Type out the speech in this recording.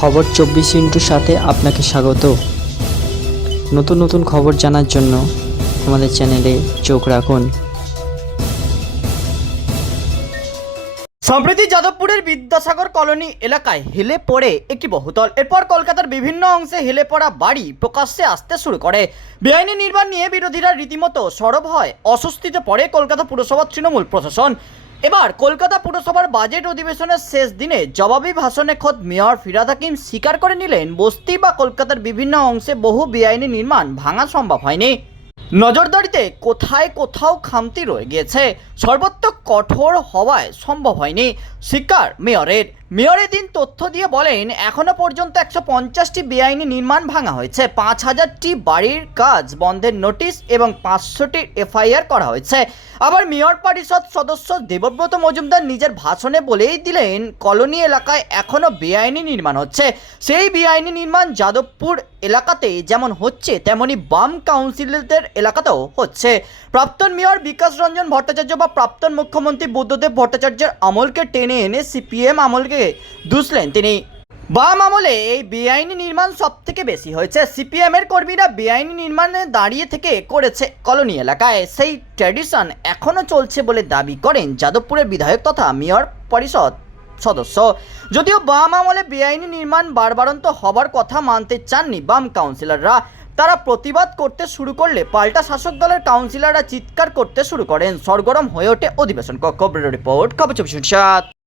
খবর চব্বিশ ইন্টুর সাথে আপনাকে স্বাগত। নতুন নতুন খবর জানার জন্য আমাদের চ্যানেলে চোখ রাখুন। সম্প্রতি যাদবপুরের বিদ্যাসাগর কলোনি এলাকায় হেলে পড়ে একটি বহুতল। এরপর কলকাতার বিভিন্ন অংশে হেলে পড়া বাড়ি প্রকাশ্যে আসতে শুরু করে। বেআইনি নির্মাণ নিয়ে বিরোধীরা রীতিমতো সরব হয়। অস্বস্তিতে পড়ে কলকাতা পুরসভার তৃণমূল প্রশাসন। এবার কলকাতা পুরসভার বাজেট অধিবেশনের শেষ দিনে জবাবি ভাষণে খোদ মেয়র ফিরাদ হাকিম স্বীকার করে নিলেন, বস্তি বা কলকাতার বিভিন্ন অংশে বহু বেআইনি নির্মাণ ভাঙা সম্ভব হয়নি। নজরদারিতে কোথায় কোথাও খামতি রয়ে গেছে সর্বত্র কঠোর হওয়ায় সম্ভব হয়নি, স্বীকার মেয়রের। মেয়র দিন তথ্য দিয়ে বলেন, এখনও পর্যন্ত একশো পঞ্চাশটি বেআইনি নির্মাণ ভাঙা হয়েছে। পাঁচ হাজারটি বাড়ির কাজ, বন্ধের নোটিশ এবং পাঁচশোটি এফআইআর করা হয়েছে। আবার মেয়র পরিষদ সদস্য দেবব্রত মজুমদার নিজের ভাষণে বলেই দিলেন, কলোনি এলাকায় এখনও বেআইনি নির্মাণ হচ্ছে। সেই বেআইনি নির্মাণ যাদবপুর এলাকাতে যেমন হচ্ছে, তেমনি বাম কাউন্সিলরদের এলাকাতেও হচ্ছে। প্রাক্তন মেয়র বিকাশ রঞ্জন ভট্টাচার্য বা প্রাক্তন মুখ্যমন্ত্রী বুদ্ধদেব ভট্টাচার্যের আমলকে টেনে এনে সিপিএম আমলকে দুষলেন তিনি। বাম আমলে এই বেআইনি নির্মাণ সব থেকে বেশি হয়েছে। সিপিএম এর কর্মীরা বেআইনি নির্মাণে দাঁড়িয়ে থেকে করেছে কলোনি এলাকায়। সেই ট্র্যাডিশন এখনও চলছে বলে দাবি করেন যাদবপুরের বিধায়ক তথা মেয়র পরিষদ সদস্য। যদিও বাম আমলে বেআইনি নির্মাণ বারবারন্ত হবার কথা মানতে চাননি বাম কাউন্সিলররা। তারা প্রতিবাদ করতে শুরু করলে পাল্টা শাসক দলের কাউন্সিলররা চিৎকার করতে শুরু করেন। সরগরম হয়ে ওঠে অধিবেশন কক্ষ। রিপোর্ট, খবর চব্বিশ